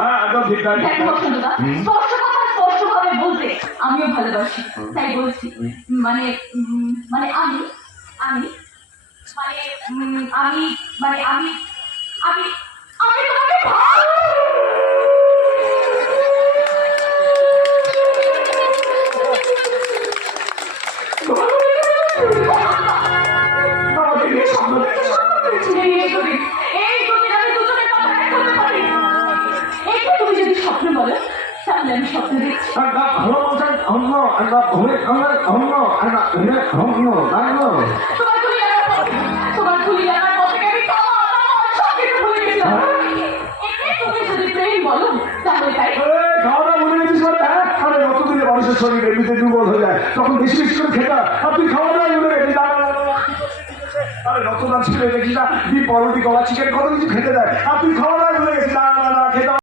হ্যাঁ একদম ঠিক আছে। দেখো বসন্তদা, স্পষ্ট কথা স্পষ্ট ভাবে বলতে আমিও ভালোবাসি, তাই বলছি মানে মানে আমি আমি মানে আমি মানে আমি আমি আমি তোমাকে ভালো আমাকে নিয়ে স্বপ্ন দেখছো? তুমি যদি স্বপ্ন বলো তাহলে আমি স্বপ্ন দেখছি। তোমার গুলি লাগার পর থেকে আমি সব কিছু ভুলে গেছিলাম। তুমি যদি প্রেম বলো তাহলে তাই। মানুষের শরীর এমনিতে দুর্বল হয়ে যায়, তখন বেশি বেশি করে খেতা আর তুই খাওয়া দাওয়া ভুলে গেছিস। আরে রক্তদান ছিল দেখি না, পরবর্তী গলা চিকেন কত কিছু খেতে দেয় আর তুই খাওয়া দাওয়া ভুলে গেছিস। না খেতে